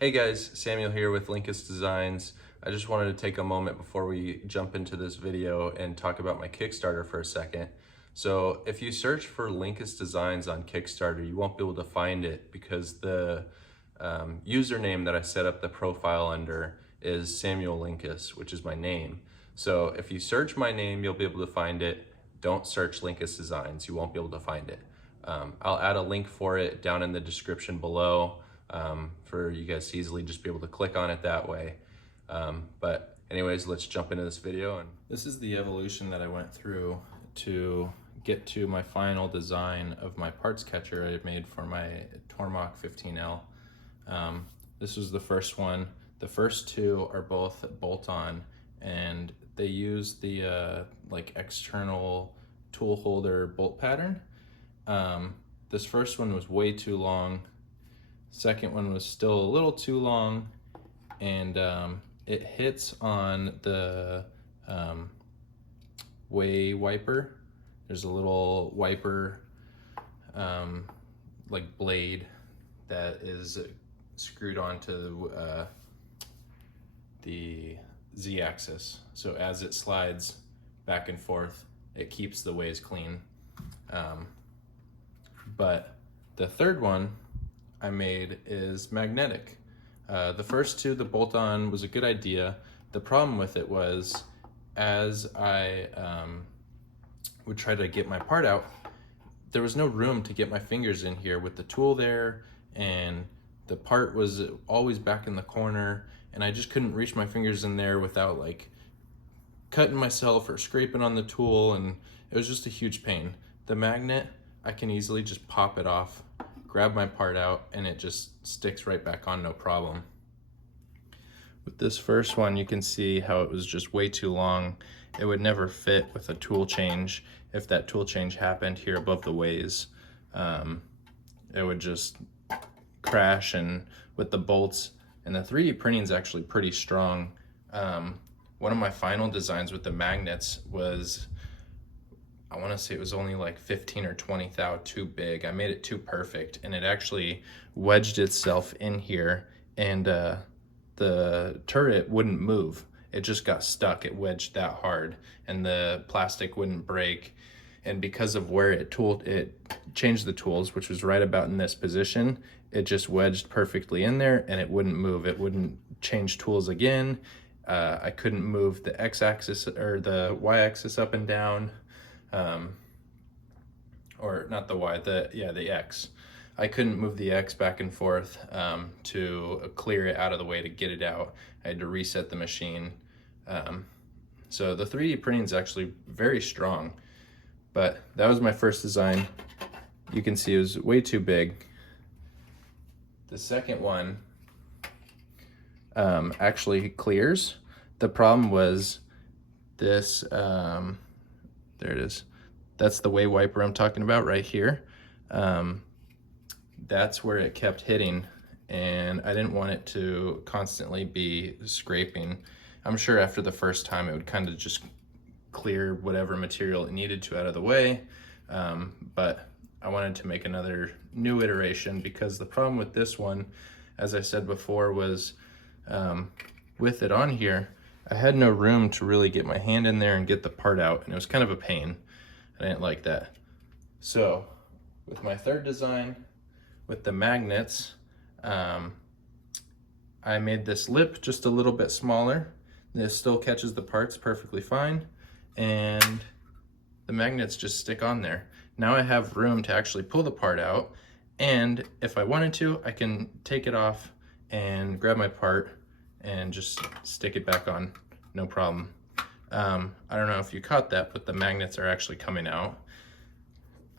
Hey guys, Samuel here with Linkus Designs. I just wanted to take a moment before we jump into this video and talk about my Kickstarter for a second. So if you search for Linkus Designs on Kickstarter, you won't be able to find it because the username that I set up the profile under is Samuel Linkus, which is my name. So if you search my name, you'll be able to find it. Don't search Linkus Designs, you won't be able to find it. I'll add a link for it down in the description below for you guys to easily just be able to click on it that way. But anyways, let's jump into this video. And this is the evolution that I went through to get to my final design of my parts catcher I made for my Tormach 15L. This was the first one. The first two are both bolt-on, and they use the like external tool holder bolt pattern. This first one was way too long. Second one was still a little too long, and it hits on the way wiper. There's a little wiper like blade that is screwed onto the Z-axis. So as it slides back and forth, it keeps the ways clean. But the third one I made is magnetic. The first two, the bolt-on, was a good idea. The problem with it was, as I would try to get my part out, there was no room to get my fingers in here with the tool there, and the part was always back in the corner, and I just couldn't reach my fingers in there without like cutting myself or scraping on the tool, and it was just a huge pain. The magnet, I can easily just pop it off, grab my part out, and it just sticks right back on, no problem. With this first one, you can see how it was just way too long. It would never fit with a tool change. If that tool change happened here above the ways, it would just crash. And with the bolts, and the 3D printing is actually pretty strong. One of my final designs with the magnets was, I want to say it was only like 15 or 20 thou too big. I made it too perfect, and it actually wedged itself in here, and the turret wouldn't move. It just got stuck. It wedged that hard, and the plastic wouldn't break. And because of where it changed the tools, which was right about in this position, it just wedged perfectly in there, and it wouldn't move. It wouldn't change tools again. I couldn't move the x-axis or the y-axis up and down. Or not the Y, the X. I couldn't move the X back and forth to clear it out of the way to get it out. I had to reset the machine. So the 3D printing is actually very strong, but that was my first design. You can see it was way too big. The second one actually clears. The problem was this, there it is. That's the way wiper I'm talking about right here. That's where it kept hitting, and I didn't want it to constantly be scraping. I'm sure after the first time it would kind of just clear whatever material it needed to out of the way, but I wanted to make another new iteration because the problem with this one, as I said before, was with it on here, I had no room to really get my hand in there and get the part out, and it was kind of a pain. I didn't like that. So with my third design, with the magnets, I made this lip just a little bit smaller. This still catches the parts perfectly fine, and the magnets just stick on there. Now I have room to actually pull the part out, and if I wanted to, I can take it off and grab my part and just stick it back on, no problem. I don't know if you caught that, but the magnets are actually coming out.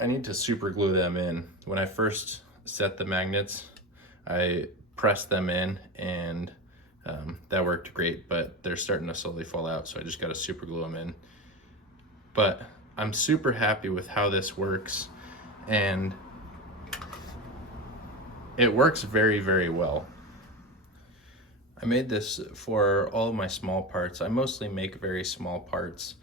I need to super glue them in. When I first set the magnets, I pressed them in, and that worked great, but they're starting to slowly fall out, so I just gotta super glue them in. But I'm super happy with how this works, and it works very, very well. I made this for all of my small parts. I mostly make very small parts,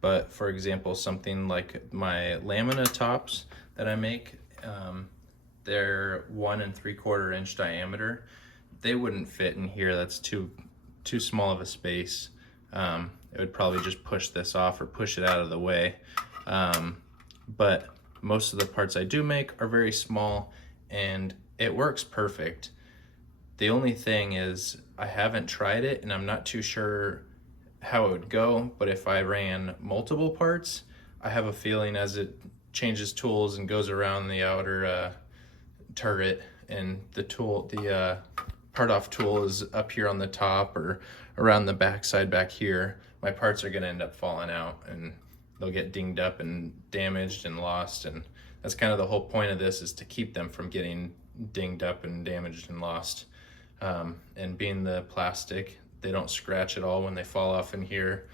but for example, something like my lamina tops that I make, They're 1 3/4 inch diameter. They wouldn't fit in here. That's too small of a space. It would probably just push this off or push it out of the way. But most of the parts I do make are very small and it works perfect. The only thing is I haven't tried it and I'm not too sure how it would go, but if I ran multiple parts, I have a feeling as it changes tools and goes around the outer turret, and the part off tool is up here on the top or around the back side back here, my parts are gonna end up falling out and they'll get dinged up and damaged and lost. And that's kind of the whole point of this, is to keep them from getting dinged up and damaged and lost. And being the plastic, they don't scratch at all when they fall off in here.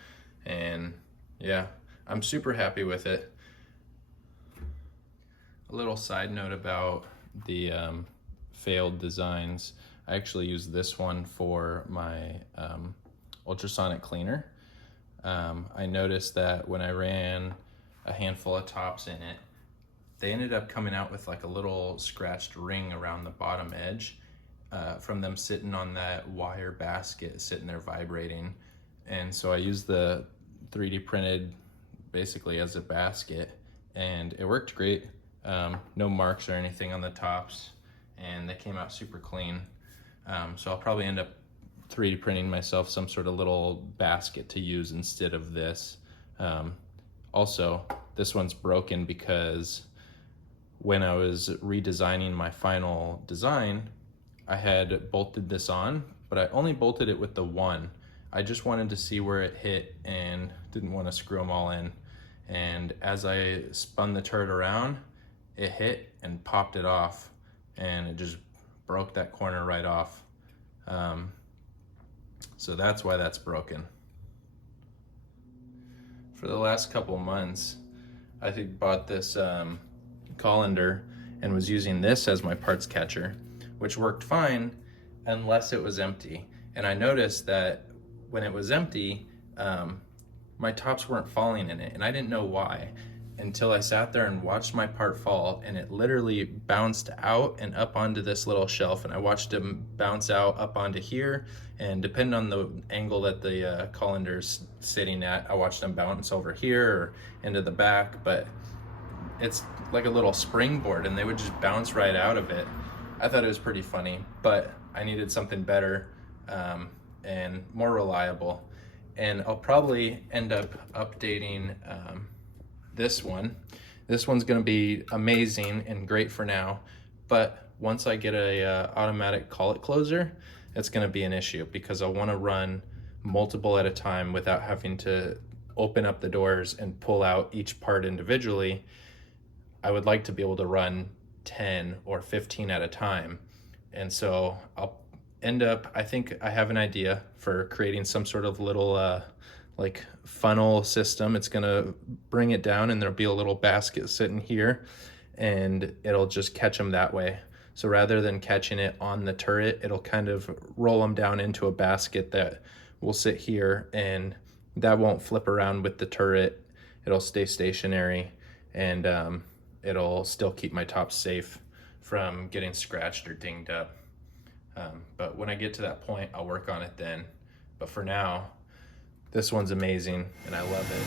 And yeah, I'm super happy with it. A little side note about the failed designs. I actually used this one for my ultrasonic cleaner. I noticed that when I ran a handful of tops in it, they ended up coming out with like a little scratched ring around the bottom edge from them sitting on that wire basket sitting there vibrating. And so I used the 3D printed basically as a basket and it worked great. No marks or anything on the tops and they came out super clean. So I'll probably end up 3D printing myself some sort of little basket to use instead of this. Also, this one's broken because when I was redesigning my final design, I had bolted this on, but I only bolted it with the one. I just wanted to see where it hit and didn't want to screw them all in. And as I spun the turret around, it hit and popped it off and it just broke that corner right off. So that's why that's broken. For the last couple months, I bought this colander and was using this as my parts catcher, which worked fine unless it was empty. And I noticed that when it was empty, my tops weren't falling in it, and I didn't know why until I sat there and watched my part fall, and it literally bounced out and up onto this little shelf, and I watched it bounce out up onto here, and depending on the angle that the colander's sitting at, I watched them bounce over here or into the back. But it's like a little springboard and they would just bounce right out of it. I thought it was pretty funny, but I needed something better and more reliable. And I'll probably end up updating this one. This one's gonna be amazing and great for now, but once I get a automatic collet closer, it's gonna be an issue because I wanna run multiple at a time without having to open up the doors and pull out each part individually. I would like to be able to run 10 or 15 at a time. And so I'll end up, I think I have an idea for creating some sort of little like funnel system. It's gonna bring it down and there'll be a little basket sitting here and it'll just catch them that way. So rather than catching it on the turret, it'll kind of roll them down into a basket that will sit here, and that won't flip around with the turret. It'll stay stationary and it'll still keep my tops safe from getting scratched or dinged up. But when I get to that point, I'll work on it then. But for now, this one's amazing and I love it.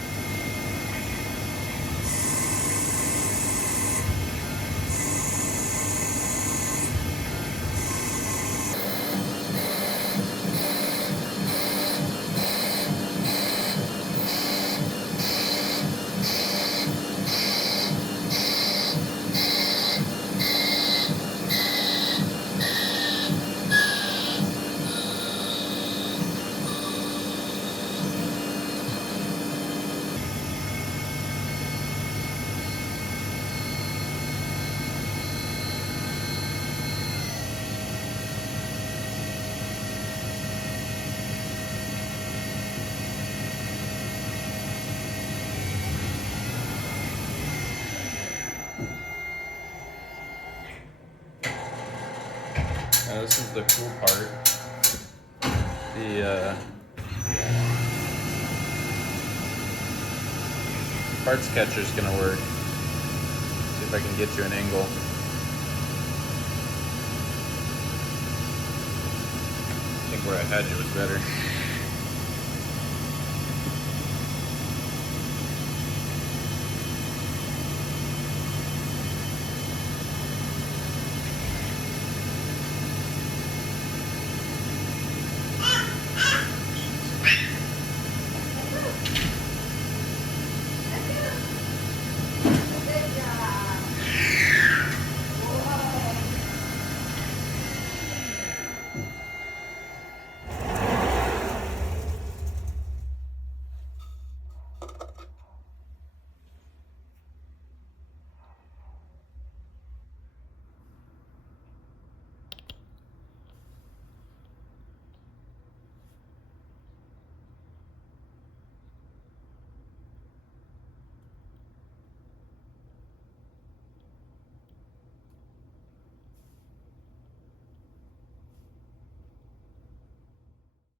Now this is the cool part. The parts catcher is gonna work. See if I can get you an angle. where I had you was better.